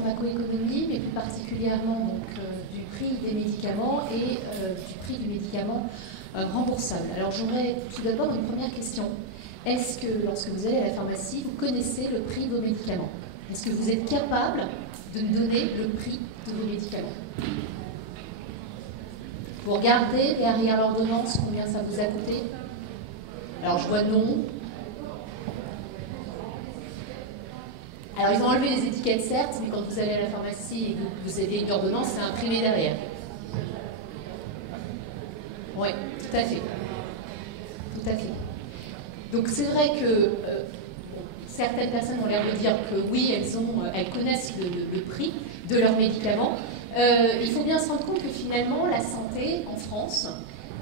pharmacoéconomie, mais plus particulièrement donc, du prix des médicaments et du prix du médicament remboursable. Alors j'aurais tout d'abord une première question. Est-ce que lorsque vous allez à la pharmacie, vous connaissez le prix de vos médicaments? Est-ce que vous êtes capable de me donner le prix de vos médicaments? Vous regardez derrière l'ordonnance combien ça vous a coûté? Alors je vois non. Alors ils ont enlevé les étiquettes certes, mais quand vous allez à la pharmacie et que vous avez une ordonnance, c'est imprimé derrière. Oui, tout à fait. Tout à fait. Donc c'est vrai que certaines personnes ont l'air de dire que oui, elles connaissent le prix de leurs médicaments. Il faut bien se rendre compte que finalement, la santé en France,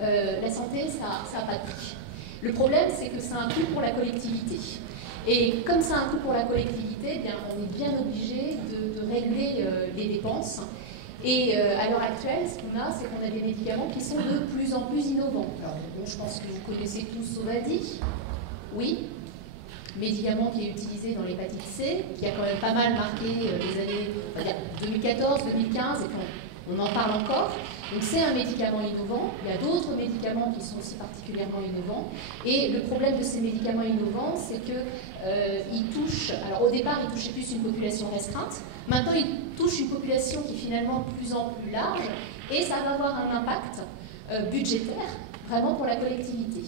la santé, ça n'a pas de prix. Le problème, c'est que c'est un coût pour la collectivité. Et comme c'est un coût pour la collectivité, eh bien, on est bien obligé de régler les dépenses. Et à l'heure actuelle, ce qu'on a, c'est qu'on a des médicaments qui sont de plus en plus innovants. Alors, bon, je pense que vous connaissez tous Sovaldi. Oui. Médicament qui est utilisé dans l'hépatite C, qui a quand même pas mal marqué les années, on va dire 2014, 2015, et puis on en parle encore. Donc c'est un médicament innovant. Il y a d'autres médicaments qui sont aussi particulièrement innovants. Et le problème de ces médicaments innovants, c'est qu'ils touchent, alors au départ, ils touchaient plus une population restreinte. Maintenant, ils touchent une population qui est finalement de plus en plus large, et ça va avoir un impact budgétaire vraiment pour la collectivité.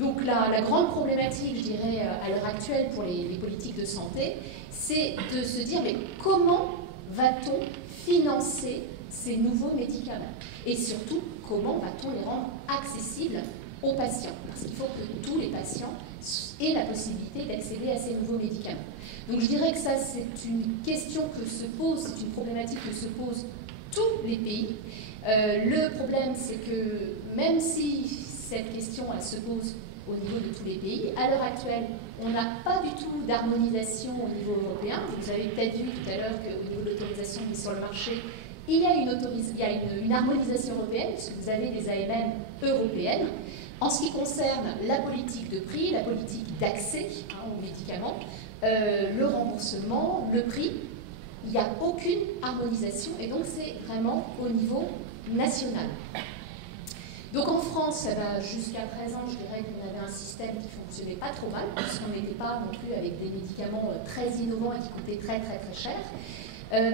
Donc la grande problématique, je dirais, à l'heure actuelle pour les politiques de santé, c'est de se dire, mais comment va-t-on financer ces nouveaux médicaments? Et surtout, comment va-t-on les rendre accessibles aux patients? Parce qu'il faut que tous les patients aient la possibilité d'accéder à ces nouveaux médicaments. Donc je dirais que ça, c'est une question que se pose, c'est une problématique que se posent tous les pays. Le problème, c'est que même si cette question, elle se pose au niveau de tous les pays. À l'heure actuelle, on n'a pas du tout d'harmonisation au niveau européen. Vous avez peut-être vu tout à l'heure qu'au niveau de l'autorisation mise sur le marché, il y a une harmonisation européenne, puisque vous avez des AMM européennes. En ce qui concerne la politique de prix, la politique d'accès aux médicaments, le remboursement, le prix, il n'y a aucune harmonisation, et donc c'est vraiment au niveau national. Donc en France, jusqu'à présent, je dirais qu'on avait un système qui ne fonctionnait pas trop mal, puisqu'on n'était pas non plus avec des médicaments très innovants et qui coûtaient très très très cher.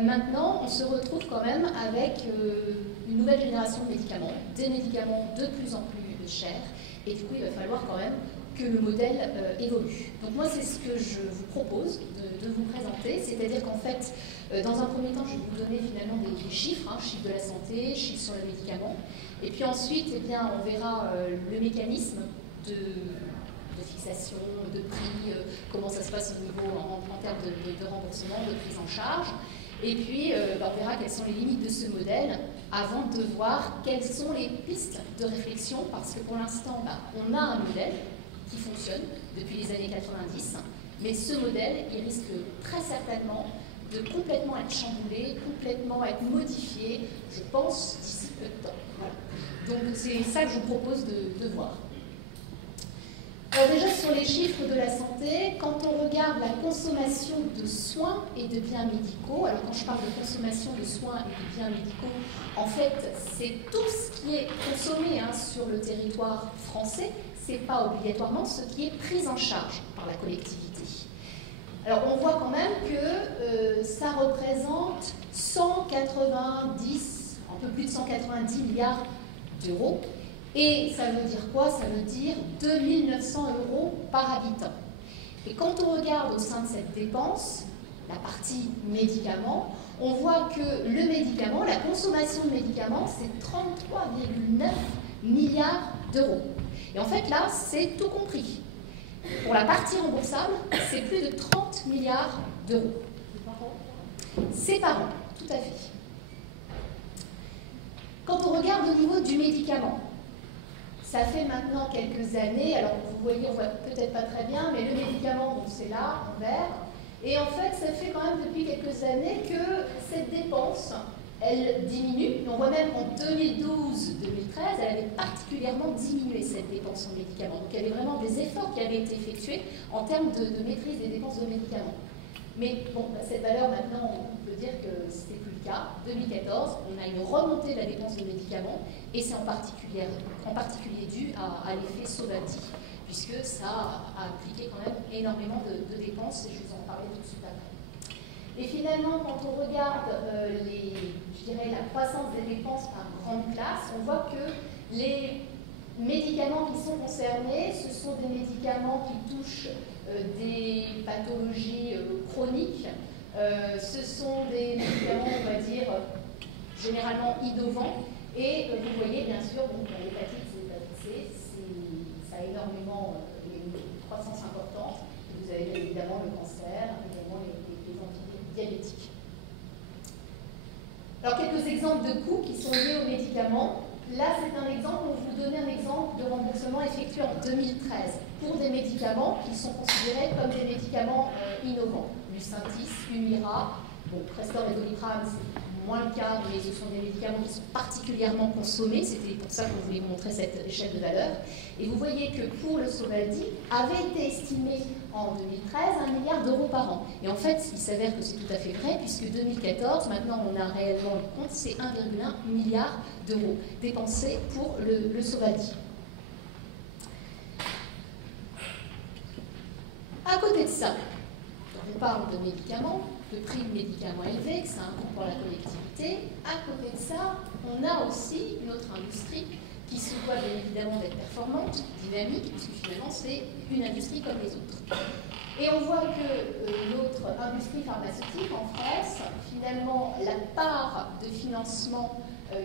Maintenant, on se retrouve quand même avec une nouvelle génération de médicaments, des médicaments de plus en plus chers, et du coup, il va falloir quand même que le modèle évolue. Donc moi, c'est ce que je vous propose de vous présenter, c'est-à-dire qu'en fait, dans un premier temps, je vais vous donner finalement des chiffres, chiffres de la santé, chiffres sur le médicament. Et puis ensuite, eh bien, on verra le mécanisme de fixation, de prix, comment ça se passe au niveau en termes de remboursement, de prise en charge. Et puis, on verra quelles sont les limites de ce modèle avant de voir quelles sont les pistes de réflexion, parce que pour l'instant, on a un modèle qui fonctionne depuis les années 90, mais ce modèle, il risque très certainement de complètement être chamboulé, complètement être modifié, je pense, d'ici peu de temps. Voilà. Donc c'est ça que je vous propose de voir. Alors déjà sur les chiffres de la santé, quand on regarde la consommation de soins et de biens médicaux, alors quand je parle de consommation de soins et de biens médicaux, en fait c'est tout ce qui est consommé sur le territoire français, c'est pas obligatoirement ce qui est pris en charge par la collectivité. Alors on voit quand même que ça représente 190, un peu plus de 190 milliards d'euros. Et ça veut dire quoi? Ça veut dire 2 900 € par habitant. Et quand on regarde au sein de cette dépense, la partie médicaments, on voit que le médicament, la consommation de médicaments, c'est 33,9 milliards d'euros. Et en fait là, c'est tout compris. Pour la partie remboursable, c'est plus de 30 milliards d'euros. C'est par an, tout à fait. Quand on regarde au niveau du médicament, ça fait maintenant quelques années, alors vous voyez, on ne voit peut-être pas très bien, mais le médicament, c'est là, en vert. Et en fait, ça fait quand même depuis quelques années que cette dépense, elle diminue. On voit même qu'en 2012-2013, elle avait particulièrement diminué cette dépense en médicaments. Donc il y avait vraiment des efforts qui avaient été effectués en termes de maîtrise des dépenses de médicaments. Mais bon, cette valeur, maintenant, on peut dire que ce n'était plus le cas. 2014, on a une remontée de la dépense de médicaments, et c'est en particulier dû à l'effet Sovaldi, puisque ça a impliqué quand même énormément de dépenses, et je vous en parlerai tout de suite après. Et finalement, quand on regarde la croissance des dépenses par grande classe, on voit que les médicaments qui sont concernés, ce sont des médicaments qui touchent des pathologies chroniques. Ce sont des médicaments, on va dire, généralement innovants. Et vous voyez, bien sûr, l'hépatite C, ça a énormément une croissance importante. Vous avez évidemment le cancer, également les diabétiques. Alors, quelques exemples de coûts qui sont liés aux médicaments. Là, c'est un exemple, on vous donne un exemple de remboursement effectué en 2013 pour des médicaments qui sont considérés comme des médicaments innovants. Lucentis, Humira, bon, Crestor et Doliprane, c'est moins le cas, mais ce sont des médicaments qui sont particulièrement consommés. C'était pour ça qu'on voulait vous montrer cette échelle de valeur. Et vous voyez que pour le Sovaldi, avait été estimé en 2013 1 milliard d'euros par an. Et en fait, il s'avère que c'est tout à fait vrai, puisque 2014, maintenant on a réellement le compte, c'est 1,1 milliard d'euros dépensés pour le Sovaldi. À côté de ça, on parle de médicaments, de prix de médicaments élevés, que ça a un coût pour la collectivité. À côté de ça, on a aussi une autre industrie qui se doit bien évidemment d'être performante, dynamique, puisque finalement c'est une industrie comme les autres. Et on voit que notre industrie pharmaceutique en France, finalement, la part de financement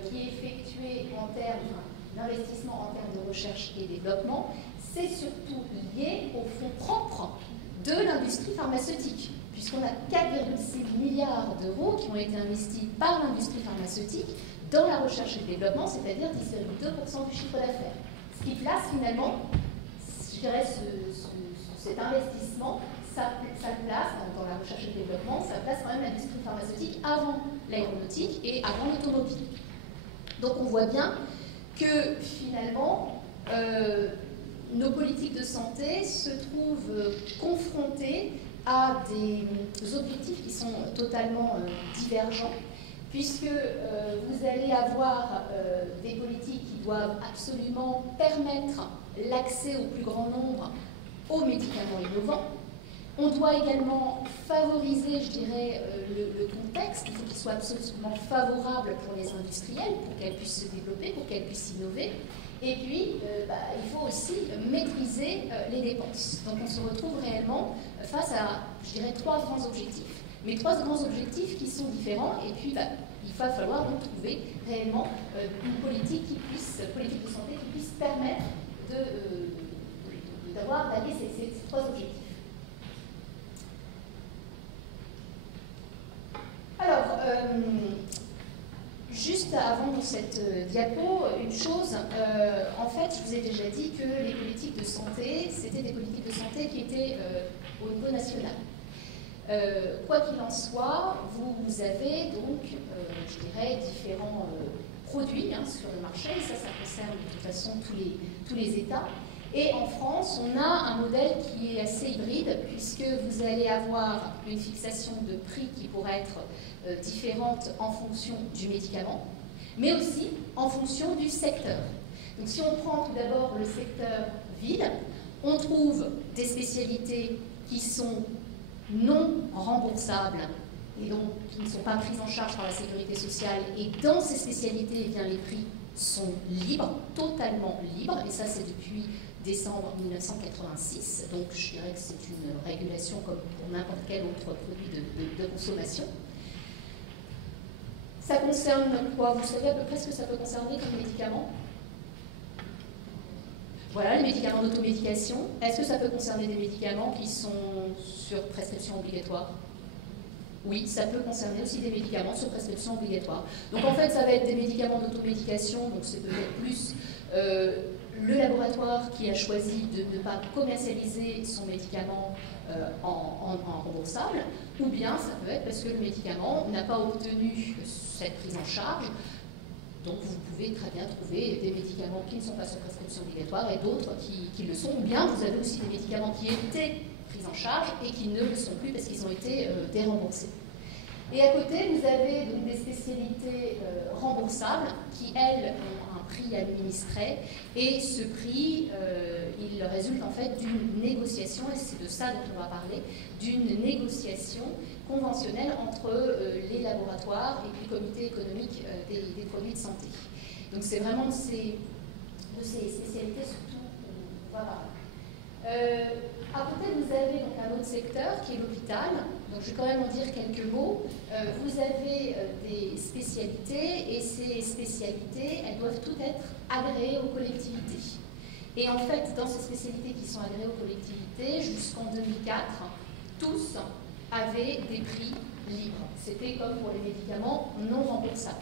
qui est effectuée en termes d'investissement en termes de recherche et développement, c'est surtout lié aux fonds propres de l'industrie pharmaceutique, puisqu'on a 4,6 milliards d'euros qui ont été investis par l'industrie pharmaceutique dans la recherche et le développement, c'est-à-dire 10,2% du chiffre d'affaires. Ce qui place finalement, je dirais, cet investissement, ça place, dans la recherche et le développement, ça place quand même l'industrie pharmaceutique avant l'aéronautique et avant l'automobile. Donc on voit bien que finalement, nos politiques de santé se trouvent confrontées à des objectifs qui sont totalement divergents, puisque vous allez avoir des politiques qui doivent absolument permettre l'accès au plus grand nombre aux médicaments innovants. On doit également favoriser, je dirais, le contexte. Il faut qu'il soit absolument favorable pour les industriels, pour qu'elles puissent se développer, pour qu'elles puissent innover. Et puis, il faut aussi maîtriser les dépenses. Donc on se retrouve réellement face à, je dirais, 3 grands objectifs. Mais 3 grands objectifs qui sont différents. Et puis, il va falloir donc trouver réellement une politique de santé qui puisse permettre d'allier ces 3 objectifs. Alors, juste avant cette diapo, une chose, en fait, je vous ai déjà dit que les politiques de santé, c'était des politiques de santé qui étaient au niveau national. Quoi qu'il en soit, vous avez donc, je dirais, différents produits sur le marché, et ça concerne de toute façon tous les États. Et en France, on a un modèle qui est assez hybride, puisque vous allez avoir une fixation de prix qui pourrait être différente en fonction du médicament, mais aussi en fonction du secteur. Donc si on prend tout d'abord le secteur ville, on trouve des spécialités qui sont non remboursables et donc qui ne sont pas prises en charge par la sécurité sociale. Et dans ces spécialités, les prix sont libres, totalement libres, et ça c'est depuis décembre 1986, donc je dirais que c'est une régulation comme pour n'importe quel autre produit de consommation. Ça concerne quoi? Vous savez à peu près ce que ça peut concerner comme médicaments? Voilà, les médicaments d'automédication. Est-ce que ça peut concerner des médicaments qui sont sur prescription obligatoire? Oui, ça peut concerner aussi des médicaments sur prescription obligatoire. Donc en fait, ça va être des médicaments d'automédication, donc c'est peut-être plus le laboratoire qui a choisi de ne pas commercialiser son médicament en remboursable, ou bien ça peut être parce que le médicament n'a pas obtenu cette prise en charge. Donc vous pouvez très bien trouver des médicaments qui ne sont pas sur prescription obligatoire et d'autres qui le sont, ou bien vous avez aussi des médicaments qui étaient pris en charge et qui ne le sont plus parce qu'ils ont été déremboursés. Et à côté, vous avez donc des spécialités remboursables qui, elles, ont un prix administré. Et ce prix, il résulte en fait d'une négociation, et c'est de ça dont on va parler, d'une négociation conventionnelle entre les laboratoires et puis le comité économique des produits de santé. Donc c'est vraiment de ces spécialités surtout qu'on va parler. À côté, vous avez donc un autre secteur qui est l'hôpital. Donc, je vais quand même en dire quelques mots. Vous avez des spécialités et ces spécialités, elles doivent toutes être agréées aux collectivités. Et en fait, dans ces spécialités qui sont agréées aux collectivités, jusqu'en 2004, tous avaient des prix libres. C'était comme pour les médicaments non remboursables.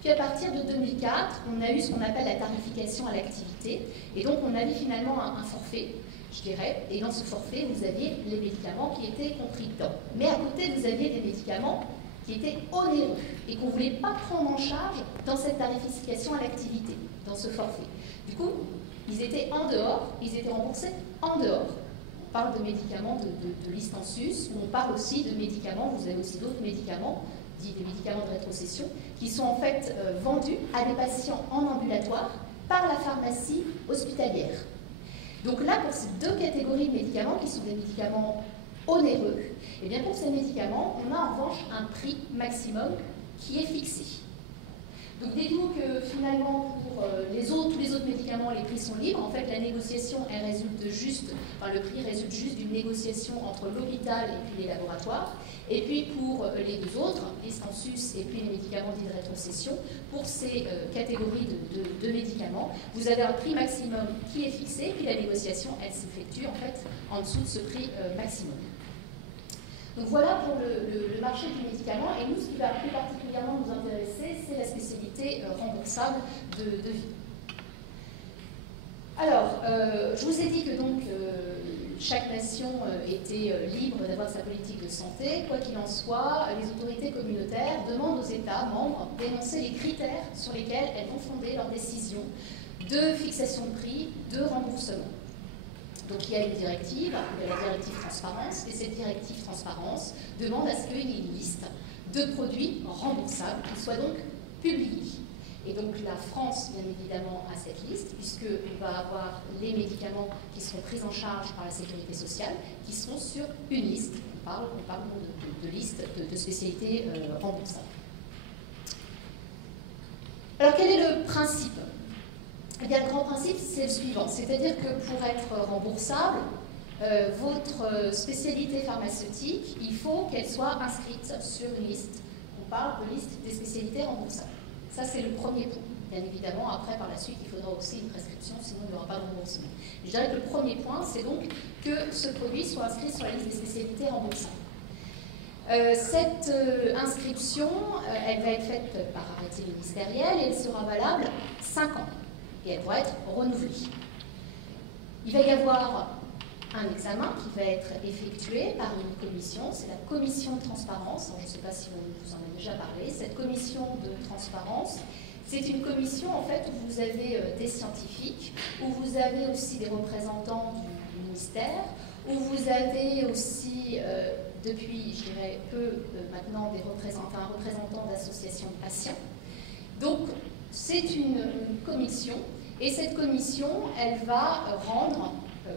Puis à partir de 2004, on a eu ce qu'on appelle la tarification à l'activité. Et donc, on avait finalement un forfait, je dirais, et dans ce forfait, vous aviez les médicaments qui étaient compris dedans. Mais à côté, vous aviez des médicaments qui étaient onéreux et qu'on ne voulait pas prendre en charge dans cette tarification à l'activité, dans ce forfait. Du coup, ils étaient en dehors, ils étaient remboursés en dehors. On parle de médicaments de liste en sus, ou on parle aussi de médicaments, vous avez aussi d'autres médicaments, dits des médicaments de rétrocession, qui sont en fait vendus à des patients en ambulatoire par la pharmacie hospitalière. Donc là, pour ces deux catégories de médicaments, qui sont des médicaments onéreux, et bien pour ces médicaments, on a en revanche un prix maximum qui est fixé. Donc dites-vous que finalement, pour tous les autres médicaments, les prix sont libres. En fait, la négociation, elle résulte juste, le prix résulte juste d'une négociation entre l'hôpital et puis les laboratoires. Et puis pour les deux autres, les sus et puis les médicaments dits de rétrocession, pour ces catégories de médicaments, vous avez un prix maximum qui est fixé, puis la négociation, elle s'effectue en fait en dessous de ce prix maximum. Donc voilà pour le marché du médicament, et nous, ce qui va plus particulièrement nous intéresser, c'est la spécialité remboursable de vie. Alors, je vous ai dit que donc chaque nation était libre d'avoir sa politique de santé. Quoi qu'il en soit, les autorités communautaires demandent aux États membres d'énoncer les critères sur lesquels elles vont fonder leurs décisions de fixation de prix, de remboursement. Donc il y a une directive, il y a la directive transparence, et cette directive transparence demande à ce qu'il y ait une liste de produits remboursables qui soient donc publiés. Et donc la France, bien évidemment, a cette liste, puisqu'on va avoir les médicaments qui seront pris en charge par la sécurité sociale, qui seront sur une liste. On parle de liste de spécialités remboursables. Alors quel est le principe ? Eh bien, le grand principe, c'est le suivant, c'est-à-dire que pour être remboursable, votre spécialité pharmaceutique, il faut qu'elle soit inscrite sur une liste. On parle de liste des spécialités remboursables. Ça, c'est le premier point. Bien évidemment, après, par la suite, il faudra aussi une prescription, sinon il n'y aura pas de remboursement. Je dirais que le premier point, c'est donc que ce produit soit inscrit sur la liste des spécialités remboursables. Cette inscription, elle va être faite par arrêté ministériel et elle sera valable 5 ans. Et elle pourra être renouvelée. Il va y avoir un examen qui va être effectué par une commission, c'est la commission de transparence. Alors, je ne sais pas si on vous en a déjà parlé. Cette commission de transparence, c'est une commission en fait où vous avez des scientifiques, où vous avez aussi des représentants du ministère, où vous avez aussi, depuis, je dirais, peu maintenant, un représentant d'associations de patients. Donc, c'est une commission, et cette commission, elle va rendre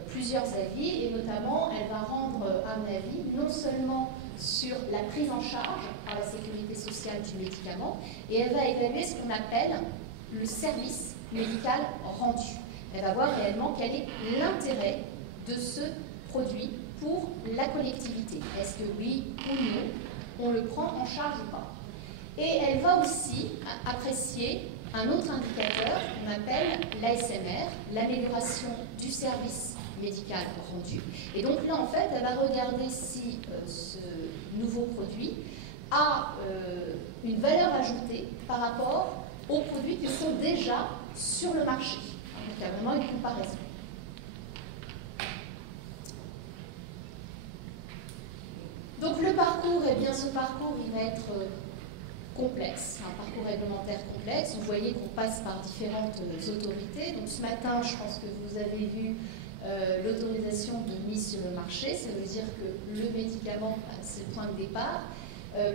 plusieurs avis, et notamment, elle va rendre un avis non seulement sur la prise en charge par la sécurité sociale du médicament, et elle va évaluer ce qu'on appelle le service médical rendu. Elle va voir réellement quel est l'intérêt de ce produit pour la collectivité. Est-ce que oui ou non, on le prend en charge ou pas? Et elle va aussi apprécier un autre indicateur qu'on appelle l'ASMR, l'amélioration du service médical rendu. Et donc là, en fait, elle va regarder si ce nouveau produit a une valeur ajoutée par rapport aux produits qui sont déjà sur le marché. Donc il y a vraiment une comparaison. Donc le parcours, eh bien ce parcours, il va être complexe, un parcours réglementaire complexe. Vous voyez qu'on passe par différentes autorités. Donc ce matin, je pense que vous avez vu l'autorisation de mise sur le marché. Ça veut dire que le médicament, c'est le point de départ.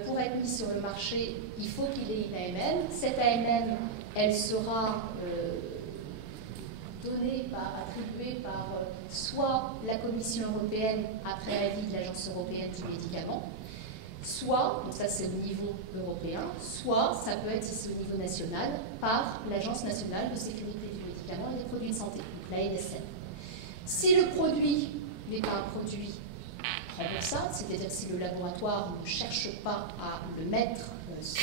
Pour être mis sur le marché, il faut qu'il ait une AMM. Cette AMM, elle sera attribuée par soit la Commission européenne après avis de l'Agence européenne du médicament, soit, donc ça c'est au niveau européen, soit ça peut être ici au niveau national par l'Agence nationale de sécurité du médicament et des produits de santé, donc l'ANSM. Si le produit n'est pas un produit remboursable, c'est-à-dire si le laboratoire ne cherche pas à le mettre sur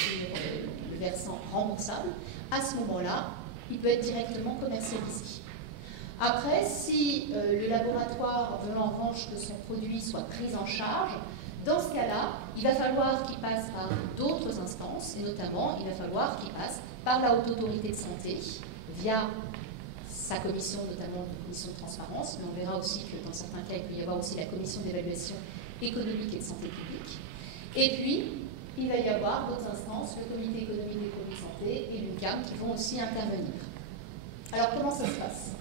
le versant remboursable, à ce moment-là, il peut être directement commercialisé. Après, si le laboratoire veut en revanche que son produit soit pris en charge, dans ce cas-là, il va falloir qu'il passe par d'autres instances, et notamment, il va falloir qu'il passe par la Haute Autorité de Santé, via sa commission, notamment la commission de transparence, mais on verra aussi que dans certains cas, il peut y avoir aussi la commission d'évaluation économique et de santé publique. Et puis, il va y avoir d'autres instances, le comité économique des produits de santé et l'UNCAM, qui vont aussi intervenir. Alors, comment ça se passe?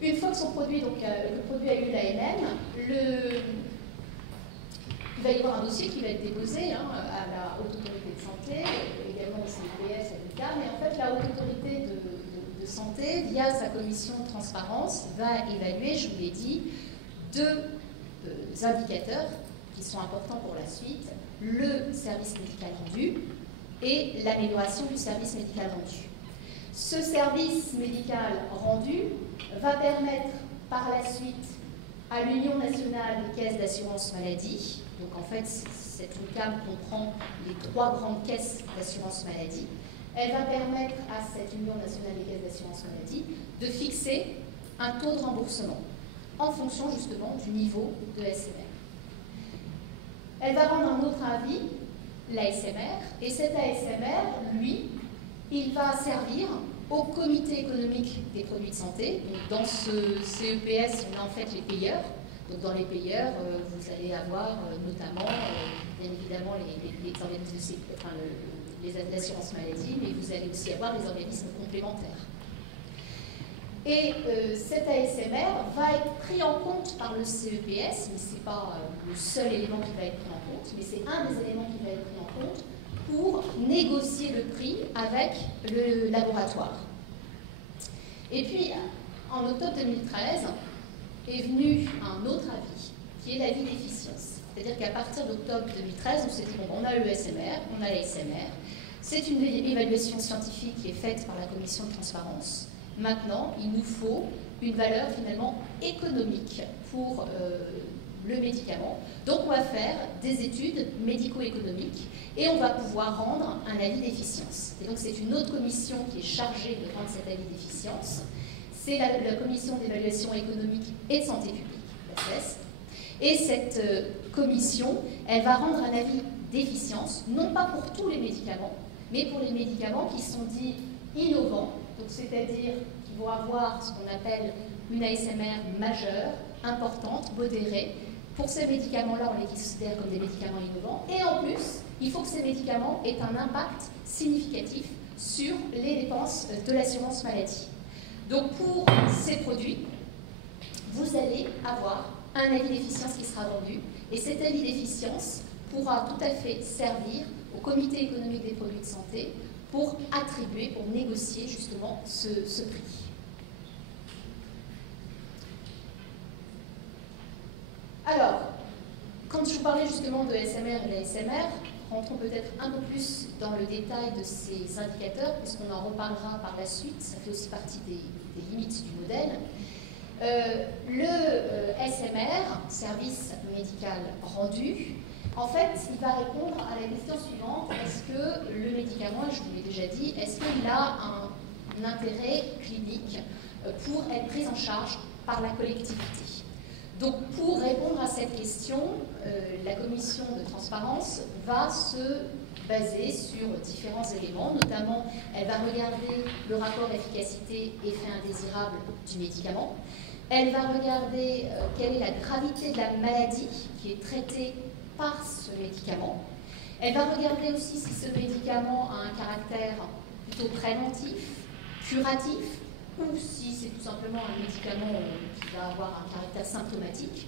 Une fois que son produit, donc le produit a eu l'AMM, il va y avoir un dossier qui va être déposé à la Haute Autorité de Santé, également au CEPS, à l'UNCAM, mais en fait, la Haute Autorité de Santé, via sa commission de transparence, va évaluer, je vous l'ai dit, deux indicateurs qui sont importants pour la suite, le service médical rendu et l'amélioration du service médical rendu. Ce service médical rendu va permettre par la suite à l'Union nationale des caisses d'assurance maladie, donc en fait cette UNCAM comprend les 3 grandes caisses d'assurance maladie, elle va permettre à cette Union nationale des caisses d'assurance maladie de fixer un taux de remboursement en fonction justement du niveau de SMR. Elle va rendre un autre avis, l'ASMR, et cet ASMR, lui, il va servir au comité économique des produits de santé. Donc dans ce CEPS, on a en fait les payeurs. Donc dans les payeurs, vous allez avoir notamment, bien évidemment, les organismes, les assurances maladie, mais vous allez aussi avoir les organismes complémentaires. Et cet ASMR va être pris en compte par le CEPS, mais ce n'est pas le seul élément qui va être pris en compte, mais c'est un des éléments qui va être pris en compte pour négocier le prix avec le laboratoire. Et puis, en octobre 2013, est venu un autre avis, qui est l'avis d'efficience. C'est-à-dire qu'à partir d'octobre 2013, on s'est dit, bon, on a le SMR, on a l'ASMR, c'est une évaluation scientifique qui est faite par la commission de transparence. Maintenant, il nous faut une valeur finalement économique pour le médicament. Donc on va faire des études médico-économiques et on va pouvoir rendre un avis d'efficience. Et donc c'est une autre commission qui est chargée de rendre cet avis d'efficience. C'est la commission d'évaluation économique et de santé publique, la CES. Et cette commission, elle va rendre un avis d'efficience, non pas pour tous les médicaments, mais pour les médicaments qui sont dits innovants, donc c'est-à-dire qui vont avoir ce qu'on appelle une ASMR majeure, importante, modérée. Pour ces médicaments-là, on les considère comme des médicaments innovants. Et en plus, il faut que ces médicaments aient un impact significatif sur les dépenses de l'assurance maladie. Donc pour ces produits, vous allez avoir un avis d'efficience qui sera vendu. Et cet avis d'efficience pourra tout à fait servir au comité économique des produits de santé pour attribuer, pour négocier justement ce prix. Alors, quand je vous parlais justement de SMR et de l'ASMR, rentrons peut-être un peu plus dans le détail de ces indicateurs, puisqu'on en reparlera par la suite, ça fait aussi partie des limites du modèle. Le SMR, service médical rendu, en fait, il va répondre à la question suivante, est-ce que le médicament, et je vous l'ai déjà dit, est-ce qu'il a un intérêt clinique pour être pris en charge par la collectivité? Donc, pour répondre à cette question, la commission de transparence va se baser sur différents éléments, notamment, elle va regarder le rapport efficacité-effet indésirable du médicament, elle va regarder quelle est la gravité de la maladie qui est traitée par ce médicament. Elle va regarder aussi si ce médicament a un caractère plutôt préventif, curatif ou si c'est tout simplement un médicament qui va avoir un caractère symptomatique.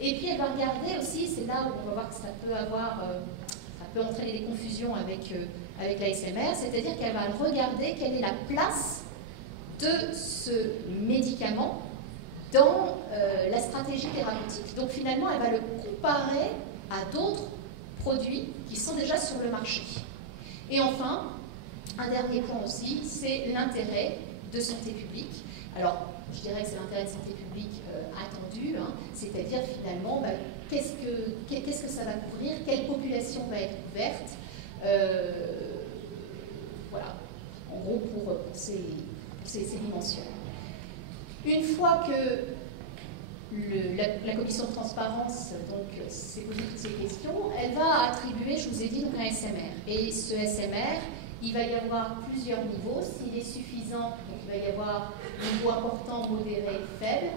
Et puis elle va regarder aussi, c'est là où on va voir que ça peut entraîner des confusions avec l'ASMR, c'est-à-dire qu'elle va regarder quelle est la place de ce médicament dans la stratégie thérapeutique. Donc finalement, elle va le comparer à d'autres produits qui sont déjà sur le marché. Et enfin, un dernier point aussi, c'est l'intérêt de santé publique. Alors, je dirais que c'est l'intérêt de santé publique attendu, hein, c'est-à-dire finalement, qu'est-ce que ça va couvrir, quelle population va être couverte, voilà, en gros pour ces dimensions. Une fois que la commission de transparence s'est posé toutes ces questions, elle va attribuer, je vous ai dit, donc un SMR. Et ce SMR, il va y avoir plusieurs niveaux. S'il est suffisant, donc il va y avoir un niveau important, modéré, faible.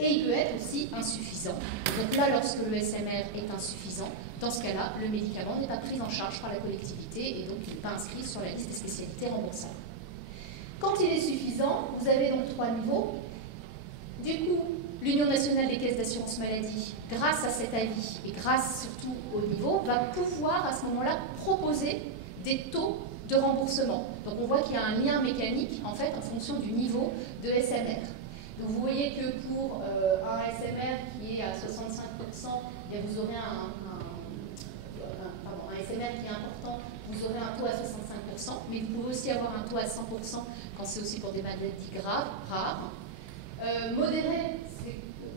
Et il peut être aussi insuffisant. Donc là, lorsque le SMR est insuffisant, dans ce cas-là, le médicament n'est pas pris en charge par la collectivité et donc il n'est pas inscrit sur la liste des spécialités remboursables. Quand il est suffisant, vous avez donc 3 niveaux. Du coup, l'Union nationale des caisses d'assurance maladie, grâce à cet avis et grâce surtout au niveau, va pouvoir à ce moment-là proposer des taux de remboursement. Donc on voit qu'il y a un lien mécanique en fait en fonction du niveau de SMR. Donc vous voyez que pour un SMR qui est à 65%, eh bien vous aurez un SMR qui est important, vous aurez un taux à 65%, mais vous pouvez aussi avoir un taux à 100% quand c'est aussi pour des maladies graves, rares. Modéré,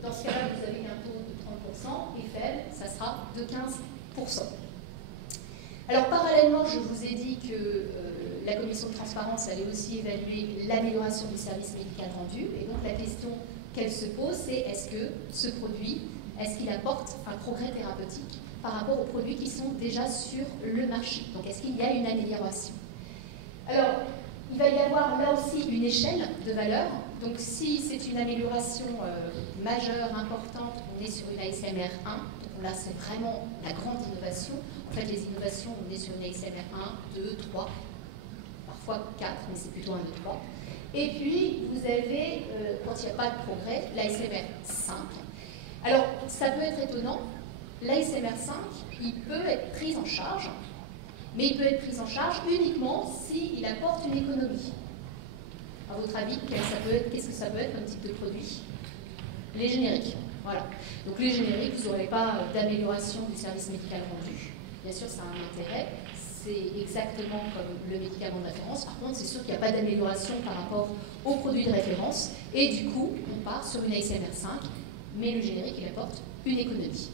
dans ce cas-là, vous avez un taux de 30%, et faible, ça sera de 15%. Alors, parallèlement, je vous ai dit que la commission de transparence allait aussi évaluer l'amélioration du service médical rendu, et donc la question qu'elle se pose, c'est est-ce que ce produit, est-ce qu'il apporte un progrès thérapeutique par rapport aux produits qui sont déjà sur le marché? Donc, est-ce qu'il y a une amélioration? Alors, il va y avoir là aussi une échelle de valeur. Donc si c'est une amélioration majeure, importante, on est sur une ASMR 1. Donc là, c'est vraiment la grande innovation. En fait, les innovations, on est sur une ASMR 1, 2, 3, parfois 4, mais c'est plutôt 1, 2, 3. Et puis, vous avez, quand il n'y a pas de progrès, l'ASMR 5. Alors, ça peut être étonnant. L'ASMR 5, il peut être pris en charge, mais il peut être pris en charge uniquement s'il apporte une économie. À votre avis, qu'est-ce que ça peut être comme type de produit? Les génériques. Voilà. Donc les génériques, vous n'aurez pas d'amélioration du service médical rendu. Bien sûr, ça a un intérêt. C'est exactement comme le médicament de référence. Par contre, c'est sûr qu'il n'y a pas d'amélioration par rapport au produit de référence. Et du coup, on part sur une ASMR 5, mais le générique, il apporte une économie.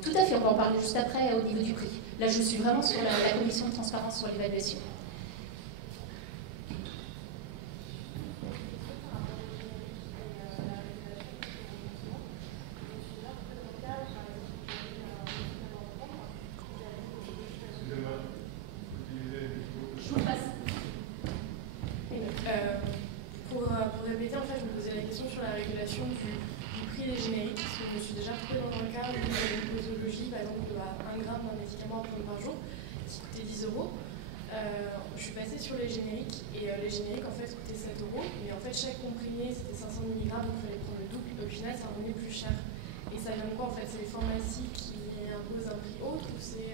Tout à fait, on va en parler juste après au niveau du prix. Là, je suis vraiment sur la commission de transparence sur l'évaluation. Je vous passe. Pour répéter, en fait, je me posais la question sur la régulation du prix des génériques, parce que je me suis déjà retrouvée dans un cas où il y avait une posologie, par exemple, de 1 gramme d'un médicament à prendre par jour, qui coûtait 10 €. Je suis passée sur les génériques, et les génériques, en fait, coûtaient 7 €, mais en fait, chaque comprimé, c'était 500 mg, donc il fallait prendre le double, au final, ça revenait plus cher. Et ça vient de quoi, en fait? C'est les pharmacies qui imposent un prix autre, ou c'est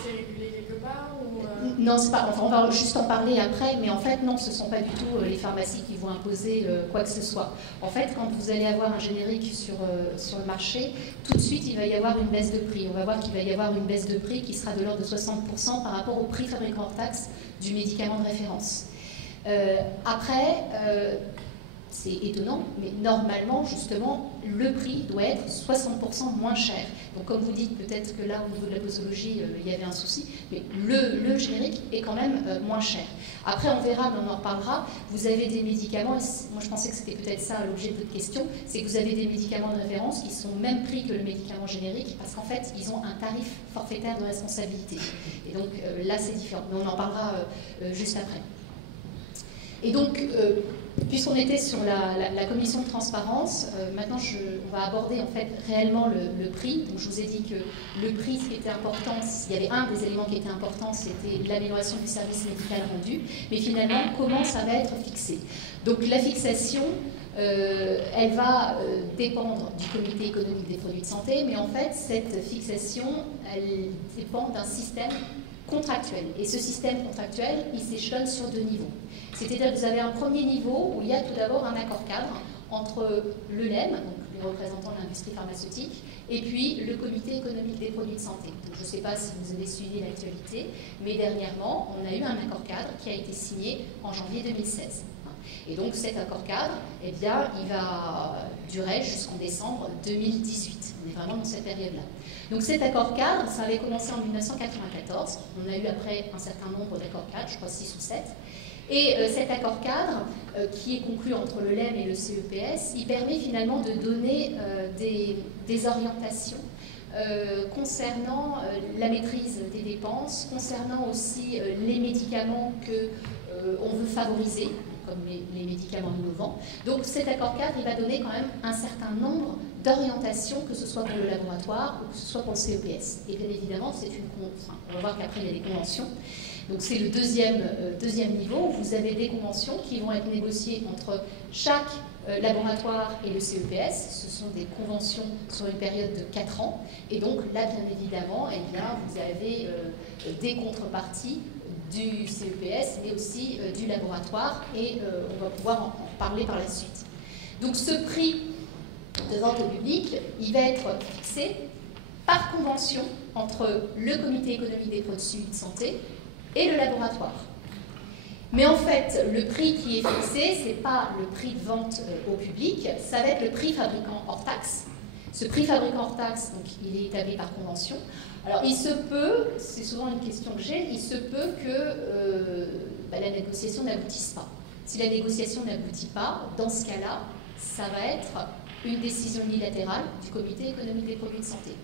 régulé quelque part ou Non, c'est pas. Enfin, on va juste en parler après, mais en fait, non, ce ne sont pas du tout les pharmacies qui vont imposer quoi que ce soit. En fait, quand vous allez avoir un générique sur le marché, tout de suite, il va y avoir une baisse de prix. On va voir qu'il va y avoir une baisse de prix qui sera de l'ordre de 60% par rapport au prix fabricant hors taxe du médicament de référence. Après, c'est étonnant, mais normalement, justement, le prix doit être 60% moins cher. Donc, comme vous dites, peut-être que là, au niveau de la posologie, il y avait un souci, mais le générique est quand même moins cher. Après, on verra, mais on en reparlera. Vous avez des médicaments, et moi je pensais que c'était peut-être ça l'objet de votre question, c'est que vous avez des médicaments de référence qui sont même prix que le médicament générique, parce qu'en fait, ils ont un tarif forfaitaire de responsabilité. Et donc, là, c'est différent. Mais on en parlera juste après. Et donc, puisqu'on était sur la commission de transparence, maintenant on va aborder en fait réellement le prix. Donc je vous ai dit que le prix, ce qui était important, il y avait un des éléments qui était important, c'était l'amélioration du service médical rendu, mais finalement comment ça va être fixé. Donc la fixation, elle va dépendre du comité économique des produits de santé, mais en fait cette fixation, elle dépend d'un système contractuel. Et ce système contractuel, il s'échelonne sur 2 niveaux. C'est-à-dire que vous avez un premier niveau où il y a tout d'abord un accord cadre entre l'ELEM, donc les représentants de l'industrie pharmaceutique, et puis le comité économique des produits de santé. Donc, je ne sais pas si vous avez suivi l'actualité, mais dernièrement, on a eu un accord cadre qui a été signé en janvier 2016. Et donc cet accord cadre, eh bien, il va durer jusqu'en décembre 2018. On est vraiment dans cette période-là. Donc cet accord cadre, ça avait commencé en 1994. On a eu après un certain nombre d'accords cadres, je crois 6 ou 7. Et cet accord cadre, qui est conclu entre le LEM et le CEPS, il permet finalement de donner des orientations concernant la maîtrise des dépenses, concernant aussi les médicaments qu'on veut favoriser, comme les médicaments innovants. Donc cet accord cadre, il va donner quand même un certain nombre d'orientations, que ce soit pour le laboratoire ou que ce soit pour le CEPS. Et bien évidemment, on va voir qu'après il y a des conventions. Donc c'est le deuxième niveau où vous avez des conventions qui vont être négociées entre chaque laboratoire et le CEPS. Ce sont des conventions sur une période de 4 ans. Et donc là, bien évidemment, eh bien, vous avez des contreparties du CEPS, mais aussi du laboratoire, et on va pouvoir en parler par la suite. Donc ce prix de vente au public, il va être fixé par convention entre le comité économique des produits de santé et le laboratoire. Mais en fait, le prix qui est fixé, ce n'est pas le prix de vente au public, ça va être le prix fabricant hors taxe. Ce prix fabricant hors taxe, donc, il est établi par convention. Alors, il se peut, c'est souvent une question que j'ai, il se peut que la négociation n'aboutisse pas. Si la négociation n'aboutit pas, dans ce cas-là, ça va être une décision unilatérale du comité économique des produits de santé.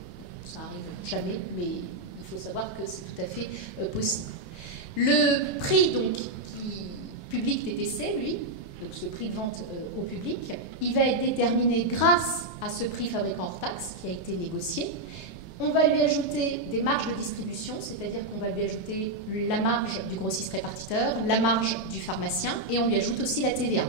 Ça arrive jamais, mais il faut savoir que c'est tout à fait possible. Le prix donc, public TTC, lui, donc ce prix de vente au public, il va être déterminé grâce à ce prix fabricant hors taxe qui a été négocié. On va lui ajouter des marges de distribution, c'est-à-dire qu'on va lui ajouter la marge du grossiste-répartiteur, la marge du pharmacien, et on lui ajoute aussi la TVA.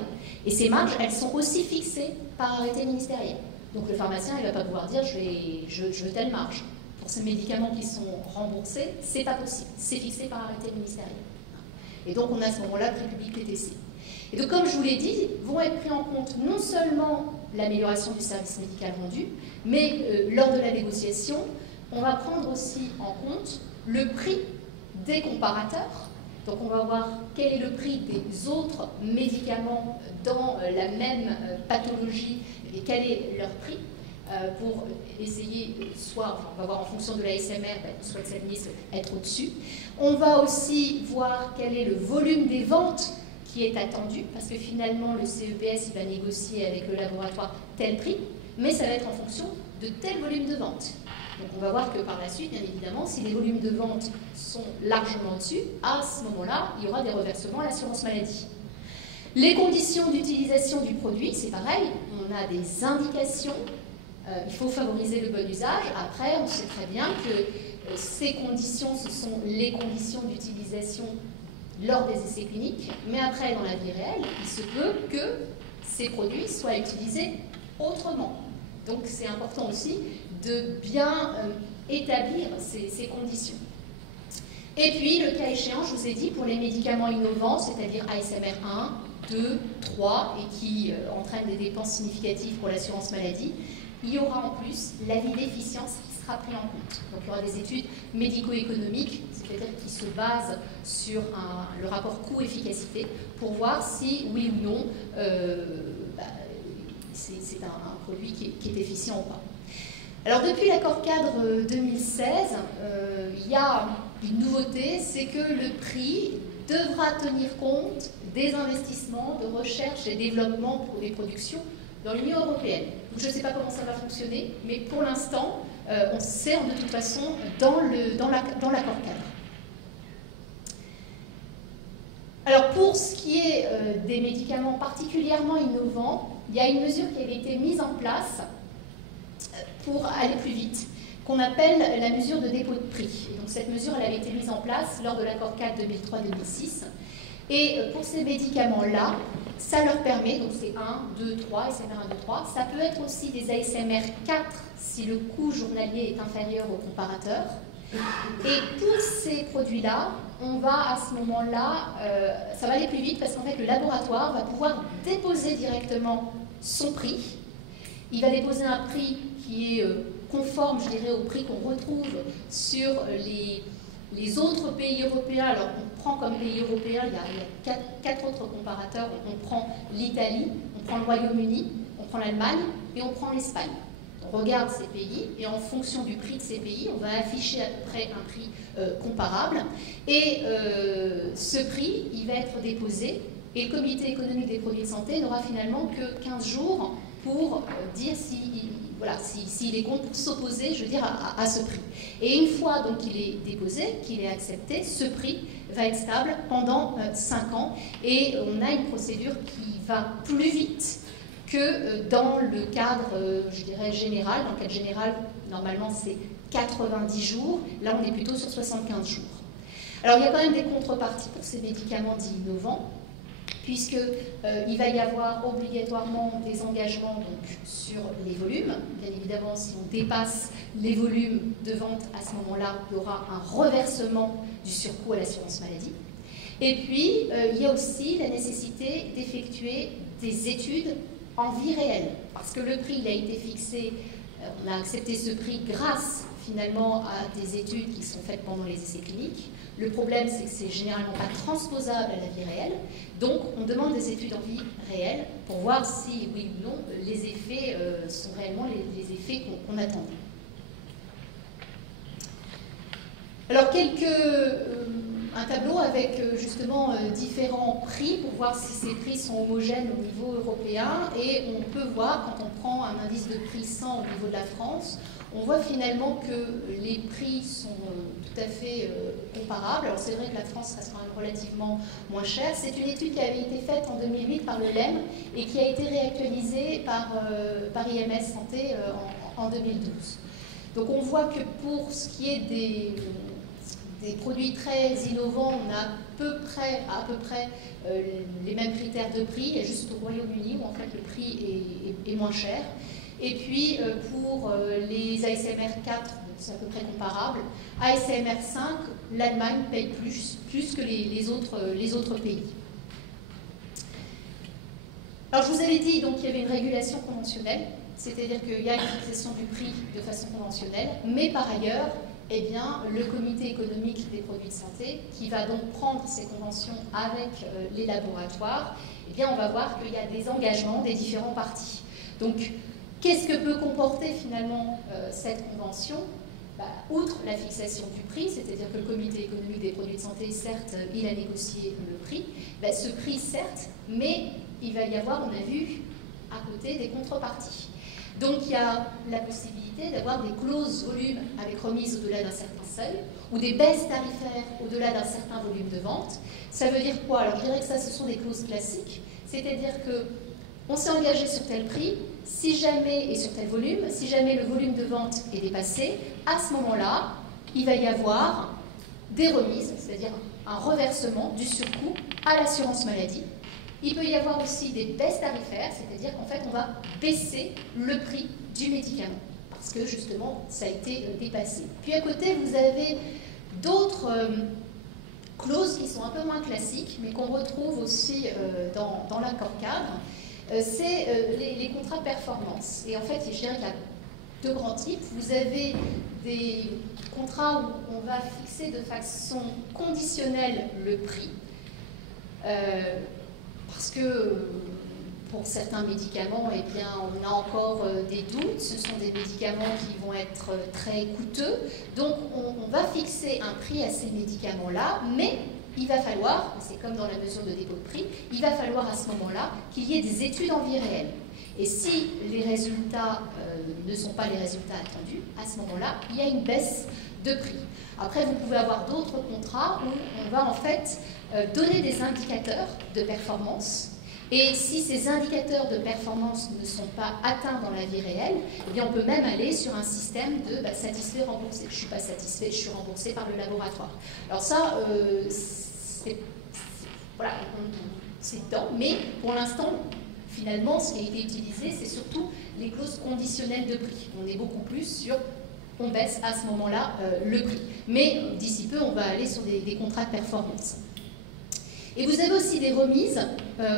Et ces marges, elles sont aussi fixées par arrêté ministériel. Donc le pharmacien, il ne va pas pouvoir dire je veux telle marge. Pour ces médicaments qui sont remboursés, c'est pas possible. C'est fixé par arrêté ministériel. Et donc on a à ce moment-là le prix public TTC. Et donc comme je vous l'ai dit, vont être pris en compte non seulement l'amélioration du service médical rendu, mais lors de la négociation, on va prendre aussi en compte le prix des comparateurs. Donc on va voir quel est le prix des autres médicaments dans la même pathologie et quel est leur prix pour essayer, soit on va voir en fonction de la SMR, soit de s'aligner, être au-dessus. On va aussi voir quel est le volume des ventes qui est attendu, parce que finalement le CEPS il va négocier avec le laboratoire tel prix, mais ça va être en fonction de tel volume de vente. Donc on va voir que par la suite, bien évidemment, si les volumes de vente sont largement dessus, à ce moment-là, il y aura des reversements à l'assurance maladie. Les conditions d'utilisation du produit, c'est pareil, on a des indications, il faut favoriser le bon usage. Après, on sait très bien que ces conditions, ce sont les conditions d'utilisation lors des essais cliniques, mais après, dans la vie réelle, il se peut que ces produits soient utilisés autrement. Donc c'est important aussi de bien établir ces conditions. Et puis, le cas échéant, je vous ai dit, pour les médicaments innovants, c'est-à-dire ASMR 1, 2, 3, et qui entraînent des dépenses significatives pour l'assurance maladie, il y aura en plus l'avis d'efficience qui sera pris en compte. Donc il y aura des études médico-économiques, c'est-à-dire qui se basent sur le rapport coût-efficacité, pour voir si, oui ou non, c'est un produit qui est efficient ou pas. Alors depuis l'accord cadre 2016, il y a une nouveauté, c'est que le prix devra tenir compte des investissements de recherche et développement pour les productions dans l'Union européenne. Donc, je ne sais pas comment ça va fonctionner, mais pour l'instant, on sert de toute façon dans l'accord cadre. Alors pour ce qui est des médicaments particulièrement innovants, il y a une mesure qui avait été mise en place pour aller plus vite, qu'on appelle la mesure de dépôt de prix. Et donc cette mesure, elle avait été mise en place lors de l'accord 4 2003-2006. Et pour ces médicaments-là, ça leur permet, donc c'est 1, 2, 3, ASMR 1, 2, 3, ça peut être aussi des ASMR 4 si le coût journalier est inférieur au comparateur. Et pour ces produits-là, on va à ce moment-là, ça va aller plus vite parce qu'en fait le laboratoire va pouvoir déposer directement son prix. Il va déposer un prix qui est conforme, je dirais, au prix qu'on retrouve sur les autres pays européens. Alors on prend comme pays européens, il y a quatre autres comparateurs. On prend l'Italie, on prend le Royaume-Uni, on prend l'Allemagne et on prend l'Espagne. On regarde ces pays et en fonction du prix de ces pays, on va afficher à peu près un prix comparable. Et ce prix, il va être déposé et le comité économique des produits de santé n'aura finalement que 15 jours pour dire s'il est contre, pour s'opposer, je veux dire, à ce prix. Et une fois donc qu'il est déposé, qu'il est accepté, ce prix va être stable pendant 5 ans et on a une procédure qui va plus vite que dans le cadre, je dirais, général. Dans le cadre général, normalement, c'est 90 jours. Là, on est plutôt sur 75 jours. Alors, il y a quand même des contreparties pour ces médicaments dits innovants, puisqu'il va y avoir obligatoirement des engagements donc, sur les volumes. Bien évidemment, si on dépasse les volumes de vente, à ce moment-là, il y aura un reversement du surcoût à l'assurance maladie. Et puis, il y a aussi la nécessité d'effectuer des études en vie réelle, parce que le prix il a été fixé, on a accepté ce prix grâce finalement à des études qui sont faites pendant les essais cliniques. Le problème c'est que c'est généralement pas transposable à la vie réelle, donc on demande des études en vie réelle pour voir si oui ou non les effets sont réellement les effets qu'on attendait. Alors un tableau avec justement différents prix pour voir si ces prix sont homogènes au niveau européen, et on peut voir, quand on prend un indice de prix 100 au niveau de la France, on voit finalement que les prix sont tout à fait comparables. Alors c'est vrai que la France reste quand même relativement moins chère. C'est une étude qui avait été faite en 2008 par le LEM et qui a été réactualisée par IMS Santé en 2012. Donc on voit que pour ce qui est des produits très innovants, on a à peu près les mêmes critères de prix. Il y a juste au Royaume-Uni où en fait le prix est moins cher. Et puis pour les ASMR 4, c'est à peu près comparable. ASMR 5, l'Allemagne paye plus que les autres pays. Alors je vous avais dit donc, qu'il y avait une régulation conventionnelle, c'est-à-dire qu'il y a une fixation du prix de façon conventionnelle, mais par ailleurs, eh bien, le comité économique des produits de santé, qui va donc prendre ces conventions avec les laboratoires, eh bien, on va voir qu'il y a des engagements des différents partis. Donc, qu'est-ce que peut comporter finalement cette convention ? Outre la fixation du prix, c'est-à-dire que le comité économique des produits de santé, certes, il a négocié le prix, ce prix, certes, mais il va y avoir, on a vu, à côté des contreparties. Donc il y a la possibilité d'avoir des clauses volume avec remise au-delà d'un certain seuil, ou des baisses tarifaires au-delà d'un certain volume de vente. Ça veut dire quoi? Alors je dirais que ça, ce sont des clauses classiques, c'est-à-dire qu'on s'est engagé sur tel prix, si jamais, et sur tel volume, si jamais le volume de vente est dépassé, à ce moment-là, il va y avoir des remises, c'est-à-dire un reversement du surcoût à l'assurance maladie. Il peut y avoir aussi des baisses tarifaires, c'est-à-dire qu'en fait, on va baisser le prix du médicament, parce que justement, ça a été dépassé. Puis à côté, vous avez d'autres clauses qui sont un peu moins classiques, mais qu'on retrouve aussi dans l'accord cadre. C'est les contrats de performance. Et en fait, je dirais qu'il y a deux grands types. Vous avez des contrats où on va fixer de façon conditionnelle le prix, parce que pour certains médicaments, eh bien, on a encore des doutes. Ce sont des médicaments qui vont être très coûteux. Donc, on va fixer un prix à ces médicaments-là, mais il va falloir, c'est comme dans la mesure de dépôt de prix, il va falloir à ce moment-là qu'il y ait des études en vie réelle. Et si les résultats ne sont pas les résultats attendus, à ce moment-là, il y a une baisse de prix. Après, vous pouvez avoir d'autres contrats où on va en fait donner des indicateurs de performance. Et si ces indicateurs de performance ne sont pas atteints dans la vie réelle, eh bien on peut même aller sur un système de satisfait, remboursé. Je ne suis pas satisfait, je suis remboursé par le laboratoire. Alors ça, voilà, c'est dedans, mais pour l'instant, finalement, ce qui a été utilisé, c'est surtout les clauses conditionnelles de prix. On est beaucoup plus sur, on baisse à ce moment-là le prix. Mais d'ici peu, on va aller sur des contrats de performance. Et vous avez aussi des remises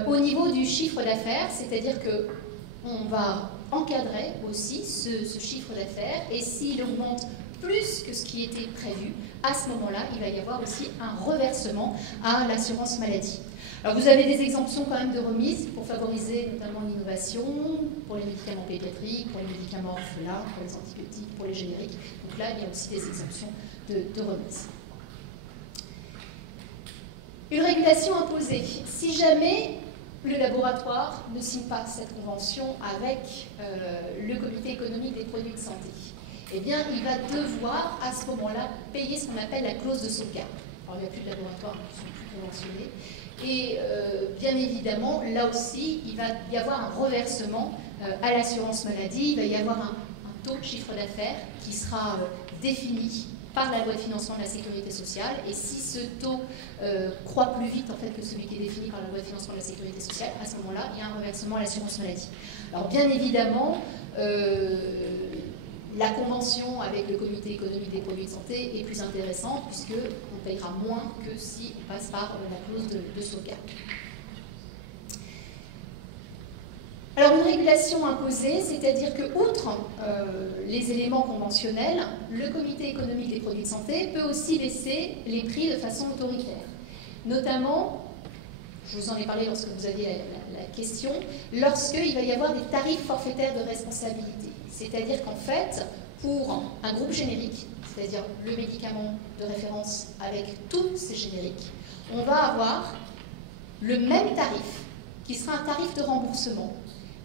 au niveau du chiffre d'affaires, c'est-à-dire qu'on va encadrer aussi ce chiffre d'affaires, et s'il augmente plus que ce qui était prévu, à ce moment-là, il va y avoir aussi un reversement à l'assurance maladie. Alors vous avez des exemptions quand même de remises pour favoriser notamment l'innovation, pour les médicaments pédiatriques, pour les médicaments orphelins, pour les antibiotiques, pour les génériques. Donc là, il y a aussi des exemptions de remises. Une régulation imposée. Si jamais le laboratoire ne signe pas cette convention avec le comité économique des produits de santé, eh bien, il va devoir à ce moment-là payer ce qu'on appelle la clause de sauvegarde. Alors, il n'y a plus de laboratoires qui ne sont plus conventionnés. Et bien évidemment, là aussi, il va y avoir un reversement à l'assurance maladie. Il va y avoir un taux de chiffre d'affaires qui sera défini par la loi de financement de la sécurité sociale, et si ce taux croît plus vite en fait, que celui qui est défini par la loi de financement de la sécurité sociale, à ce moment-là, il y a un reversement à l'assurance maladie. Alors bien évidemment, la convention avec le comité économique des produits de santé est plus intéressante, puisqu'on payera moins que si on passe par la clause de sauvegarde. Alors une régulation imposée, c'est-à-dire que, outre les éléments conventionnels, le comité économique des produits de santé peut aussi baisser les prix de façon autoritaire. Notamment, je vous en ai parlé lorsque vous aviez la question, lorsqu'il va y avoir des tarifs forfaitaires de responsabilité. C'est-à-dire qu'en fait, pour un groupe générique, c'est-à-dire le médicament de référence avec tous ces génériques, on va avoir le même tarif, qui sera un tarif de remboursement.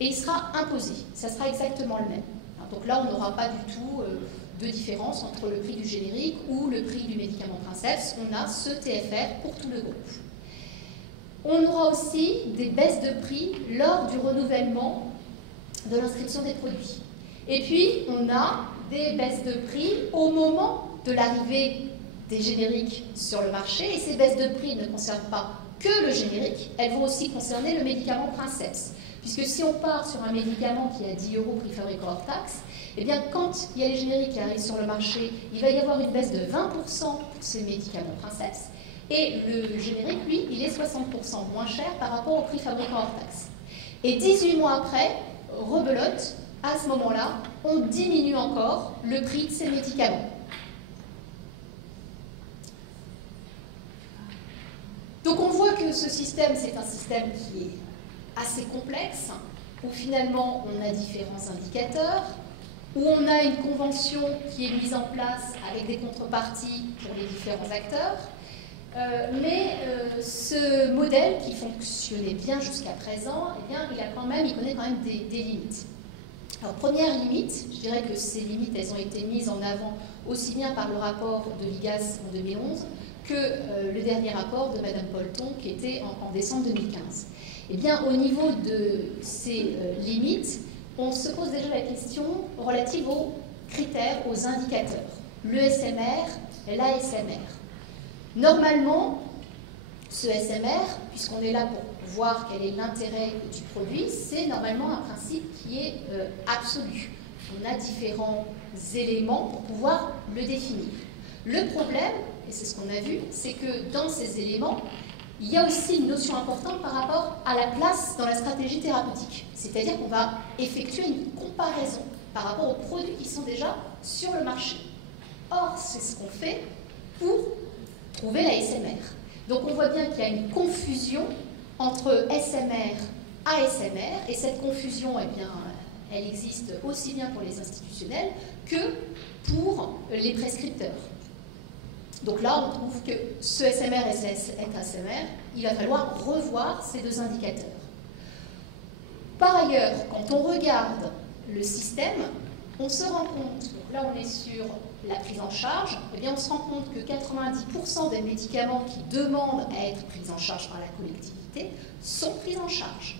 Et il sera imposé, ça sera exactement le même. Donc là, on n'aura pas du tout de différence entre le prix du générique ou le prix du médicament Princeps. On a ce TFR pour tout le groupe. On aura aussi des baisses de prix lors du renouvellement de l'inscription des produits. Et puis, on a des baisses de prix au moment de l'arrivée des génériques sur le marché. Et ces baisses de prix ne concernent pas que le générique, elles vont aussi concerner le médicament Princeps. Puisque si on part sur un médicament qui a 10 € prix fabricant hors taxe, eh bien quand il y a les génériques qui arrivent sur le marché, il va y avoir une baisse de 20% pour ces médicaments Princeps, et le générique, lui, il est 60% moins cher par rapport au prix fabricant hors taxe. Et 18 mois après, rebelote, à ce moment-là, on diminue encore le prix de ces médicaments. Donc on voit que ce système, c'est un système qui est assez complexe, où finalement on a différents indicateurs, où on a une convention qui est mise en place avec des contreparties pour les différents acteurs, mais ce modèle qui fonctionnait bien jusqu'à présent, eh bien, il connaît quand même des limites. Alors première limite, je dirais que ces limites, elles ont été mises en avant aussi bien par le rapport de l'IGAS en 2011 que le dernier rapport de Mme Polton qui était en décembre 2015. Eh bien, au niveau de ces limites, on se pose déjà la question relative aux critères, aux indicateurs. Le SMR et l'ASMR. Normalement, ce SMR, puisqu'on est là pour voir quel est l'intérêt du produit, c'est normalement un principe qui est absolu. On a différents éléments pour pouvoir le définir. Le problème, et c'est ce qu'on a vu, c'est que dans ces éléments, il y a aussi une notion importante par rapport à la place dans la stratégie thérapeutique. C'est-à-dire qu'on va effectuer une comparaison par rapport aux produits qui sont déjà sur le marché. Or, c'est ce qu'on fait pour trouver la SMR. Donc on voit bien qu'il y a une confusion entre SMR, ASMR, et cette confusion, eh bien, elle existe aussi bien pour les institutionnels que pour les prescripteurs. Donc là, on trouve que ce SMR et cet ASMR, il va falloir revoir ces deux indicateurs. Par ailleurs, quand on regarde le système, on se rend compte, là on est sur la prise en charge, eh bien on se rend compte que 90% des médicaments qui demandent à être pris en charge par la collectivité sont pris en charge.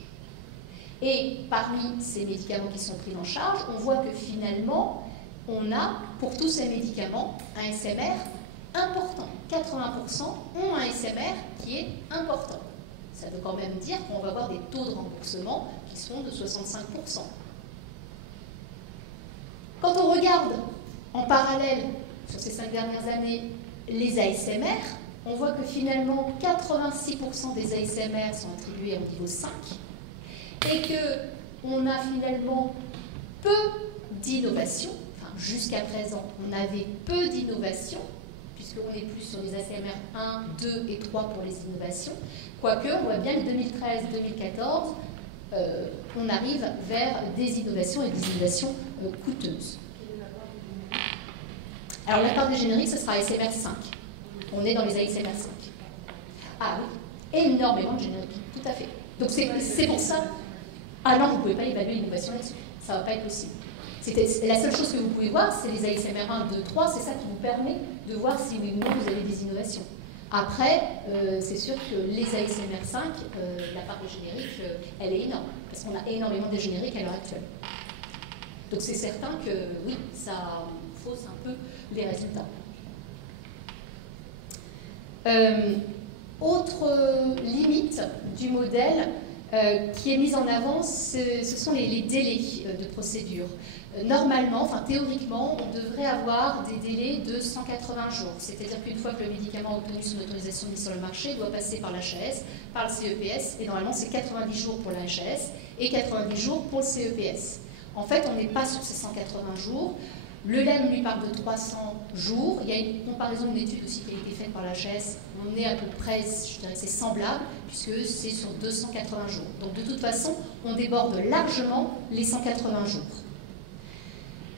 Et parmi ces médicaments qui sont pris en charge, on voit que finalement, on a pour tous ces médicaments un SMR important. 80% ont un SMR qui est important. Ça veut quand même dire qu'on va avoir des taux de remboursement qui seront de 65%. Quand on regarde en parallèle, sur ces 5 dernières années, les ASMR, on voit que finalement 86% des ASMR sont attribués au niveau 5 et qu'on a finalement peu d'innovation. Enfin, jusqu'à présent, on avait peu d'innovation, puisqu'on est plus sur les ASMR 1, 2 et 3 pour les innovations. Quoique, on voit bien que 2013-2014, on arrive vers des innovations et des innovations coûteuses. Alors la part des génériques, ce sera ASMR 5. On est dans les ASMR 5. Ah oui, énormément de génériques, tout à fait. Donc c'est pour ça... Ah non, vous ne pouvez pas évaluer l'innovation là-dessus. Ça ne va pas être possible. La seule chose que vous pouvez voir, c'est les ASMR 1, 2, 3. C'est ça qui vous permet de voir si oui ou non vous avez des innovations. Après, c'est sûr que les ASMR 5, la part des génériques, elle est énorme. Parce qu'on a énormément de génériques à l'heure actuelle. Donc c'est certain que oui, ça fausse un peu les résultats. Autre limite du modèle qui est mise en avant, ce sont les délais de procédure. Normalement, enfin théoriquement, on devrait avoir des délais de 180 jours. C'est-à-dire qu'une fois que le médicament a obtenu son autorisation de mise sur le marché, il doit passer par l'HAS, par le CEPS, et normalement c'est 90 jours pour l'HAS et 90 jours pour le CEPS. En fait, on n'est pas sur ces 180 jours. Le LEM lui parle de 300 jours. Il y a une comparaison d'une étude aussi qui a été faite par l'HAS. On est à peu près, je dirais que c'est semblable, puisque c'est sur 280 jours. Donc de toute façon, on déborde largement les 180 jours.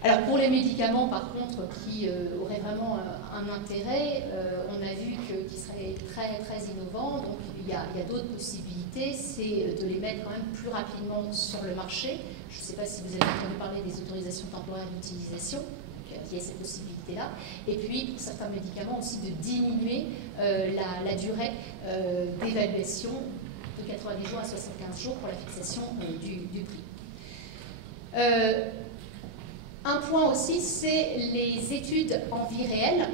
Alors pour les médicaments, par contre, qui auraient vraiment un intérêt, on a vu qu'ils seraient très, très innovants. Donc il y a d'autres possibilités, c'est de les mettre quand même plus rapidement sur le marché. Je ne sais pas si vous avez entendu parler des autorisations temporaires d'utilisation, il y a cette possibilité-là. Et puis, pour certains médicaments aussi, de diminuer la durée d'évaluation de 90 jours à 75 jours pour la fixation du prix. Un point aussi, c'est les études en vie réelle.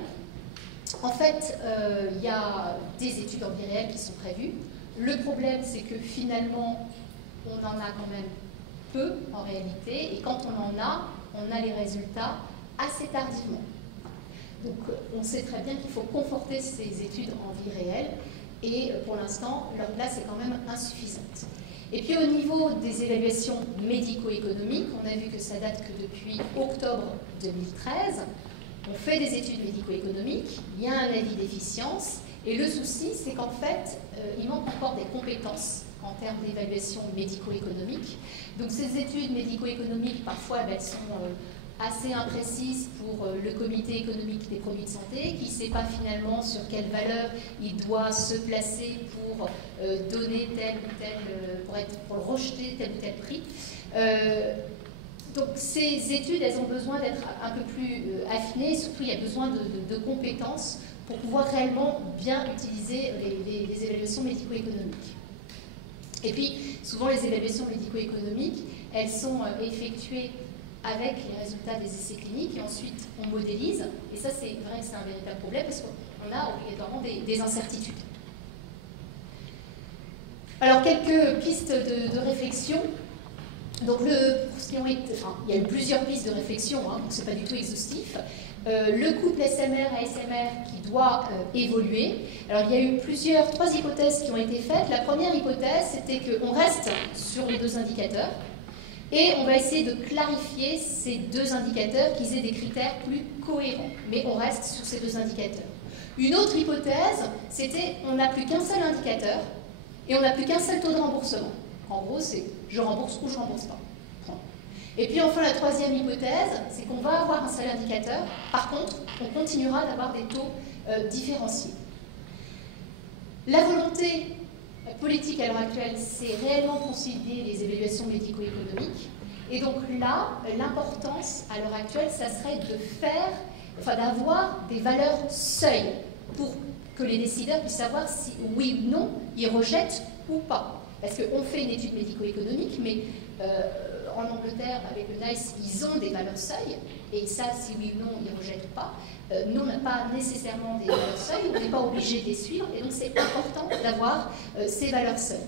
En fait, il y a des études en vie réelle qui sont prévues. Le problème, c'est que finalement, on en a quand même peu en réalité, et quand on a les résultats assez tardivement. Donc on sait très bien qu'il faut conforter ces études en vie réelle, et pour l'instant, leur place est quand même insuffisante. Et puis au niveau des évaluations médico-économiques, on a vu que ça date que depuis octobre 2013. On fait des études médico-économiques, il y a un avis d'efficience, et le souci, c'est qu'en fait, il manque encore des compétences en termes d'évaluation médico-économique. Donc ces études médico-économiques, parfois, elles sont assez imprécises pour le comité économique des produits de santé, qui ne sait pas finalement sur quelle valeur il doit se placer pour donner tel ou tel, pour rejeter tel ou tel prix. Donc ces études, elles ont besoin d'être un peu plus affinées, et surtout il y a besoin de compétences pour pouvoir réellement bien utiliser les évaluations médico-économiques. Et puis, souvent les évaluations médico-économiques, elles sont effectuées avec les résultats des essais cliniques, et ensuite on modélise, et ça c'est vrai que c'est un véritable problème parce qu'on a obligatoirement des incertitudes. Alors quelques pistes de réflexion. Donc il y a eu plusieurs pistes de réflexion, hein, donc c'est pas du tout exhaustif. Le couple SMR-ASMR qui doit évoluer. Alors il y a eu trois hypothèses qui ont été faites. La première hypothèse, c'était qu'on reste sur les deux indicateurs et on va essayer de clarifier ces deux indicateurs, qu'ils aient des critères plus cohérents. Mais on reste sur ces deux indicateurs. Une autre hypothèse, c'était on n'a plus qu'un seul indicateur et on n'a plus qu'un seul taux de remboursement. En gros, c'est je rembourse ou je ne rembourse pas. Et puis enfin, la troisième hypothèse, c'est qu'on va avoir un seul indicateur. Par contre, on continuera d'avoir des taux différenciés. La volonté politique à l'heure actuelle, c'est réellement concilier les évaluations médico-économiques. Et donc là, l'importance à l'heure actuelle, ça serait d'avoir des valeurs seuil pour que les décideurs puissent savoir si oui ou non ils rejettent ou pas. Parce qu'on fait une étude médico-économique, mais en Angleterre, avec le NICE, ils ont des valeurs seuil, et ça, si oui ou non ils rejettent ou pas. Nous, on n'a pas nécessairement des valeurs seuil, on n'est pas obligé de les suivre, et donc c'est important d'avoir ces valeurs seuil.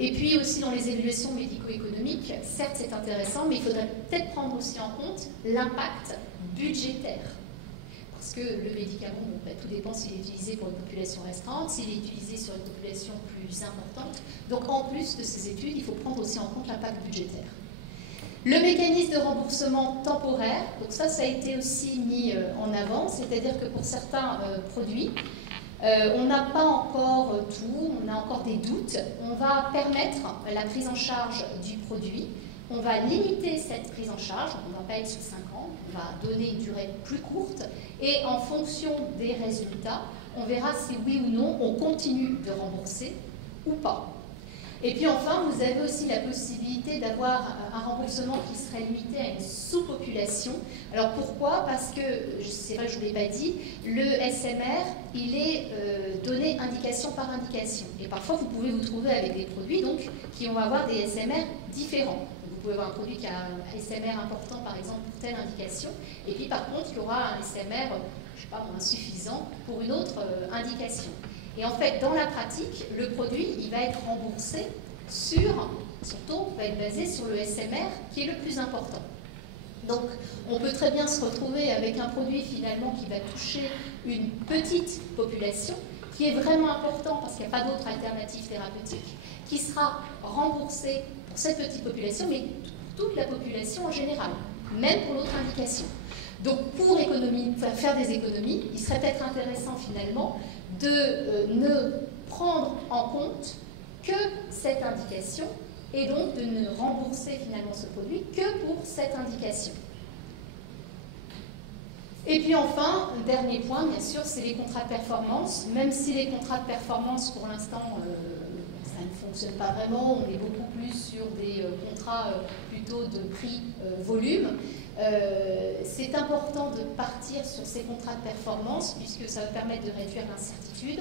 Et puis aussi dans les évaluations médico-économiques, certes c'est intéressant, mais il faudrait peut-être prendre aussi en compte l'impact budgétaire. Parce que le médicament, tout dépend s'il est utilisé pour une population restreinte, s'il est utilisé sur une population plus importante. Donc en plus de ces études, il faut prendre aussi en compte l'impact budgétaire. Le mécanisme de remboursement temporaire, donc ça a été aussi mis en avant, c'est-à-dire que pour certains produits, on n'a pas encore tout, on a encore des doutes. On va permettre la prise en charge du produit. On va limiter cette prise en charge, on ne va pas être sur 5 ans, on va donner une durée plus courte. Et en fonction des résultats, on verra si oui ou non on continue de rembourser ou pas. Et puis enfin, vous avez aussi la possibilité d'avoir un remboursement qui serait limité à une sous-population. Alors pourquoi? Parce que, c'est vrai que je ne vous l'ai pas dit, le SMR, il est donné indication par indication. Et parfois, vous pouvez vous trouver avec des produits donc, qui vont avoir des SMR différents. Vous pouvez avoir un produit qui a un SMR important, par exemple, pour telle indication. Et puis par contre, il y aura un SMR, je ne sais pas, insuffisant pour une autre indication. Et en fait, dans la pratique, le produit, il va être remboursé son taux va être basé sur le SMR qui est le plus important. Donc, on peut très bien se retrouver avec un produit finalement qui va toucher une petite population, qui est vraiment important parce qu'il n'y a pas d'autres alternatives thérapeutiques, qui sera remboursé pour cette petite population, mais pour toute la population en général, même pour l'autre indication. Donc, pour faire des économies, il serait peut-être intéressant finalement de ne prendre en compte que cette indication et donc de ne rembourser finalement ce produit que pour cette indication. Et puis enfin, le dernier point, bien sûr, c'est les contrats de performance. Même si les contrats de performance, pour l'instant, ça ne fonctionne pas vraiment, on est beaucoup plus sur des contrats plutôt de prix-volume. C'est important de partir sur ces contrats de performance puisque ça va permettre de réduire l'incertitude.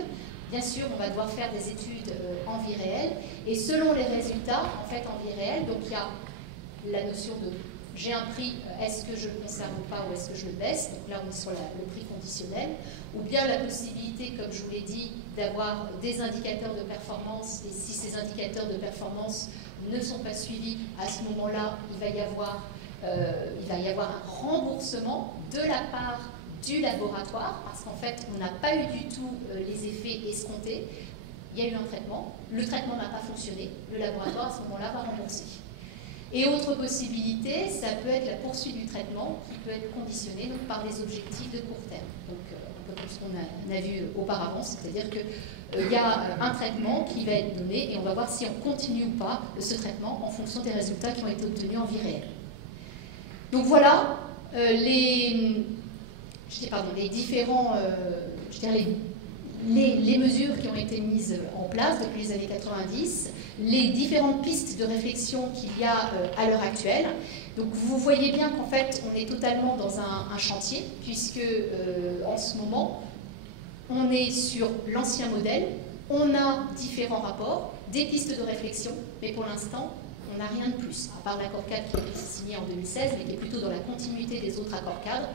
Bien sûr, on va devoir faire des études en vie réelle et selon les résultats, en fait, en vie réelle, donc il y a la notion de j'ai un prix, est-ce que je le conserve ou pas ou est-ce que je le baisse? Donc là, on est sur le prix conditionnel. Ou bien la possibilité, comme je vous l'ai dit, d'avoir des indicateurs de performance et si ces indicateurs de performance ne sont pas suivis, à ce moment-là, il va y avoir un remboursement de la part du laboratoire, parce qu'en fait, on n'a pas eu du tout les effets escomptés. Il y a eu un traitement, le traitement n'a pas fonctionné, le laboratoire, à ce moment-là, va rembourser. Et autre possibilité, ça peut être la poursuite du traitement, qui peut être conditionnée donc, par des objectifs de court terme. Donc, un peu comme ce qu'on a vu auparavant, c'est-à-dire qu'il y a un traitement qui va être donné, et on va voir si on continue ou pas ce traitement en fonction des résultats qui ont été obtenus en vie réelle. Donc voilà les différents, les mesures qui ont été mises en place depuis les années 90, les différentes pistes de réflexion qu'il y a à l'heure actuelle. Donc vous voyez bien qu'en fait on est totalement dans un chantier puisque en ce moment on est sur l'ancien modèle, on a différents rapports, des pistes de réflexion, mais pour l'instant on n'a rien de plus, à part l'accord cadre qui a été signé en 2016, mais qui est plutôt dans la continuité des autres accords cadres.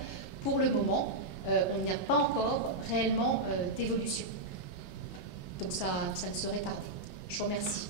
Pour le moment, on n'y a pas encore réellement d'évolution. Donc ça ne saurait tarder. Je vous remercie.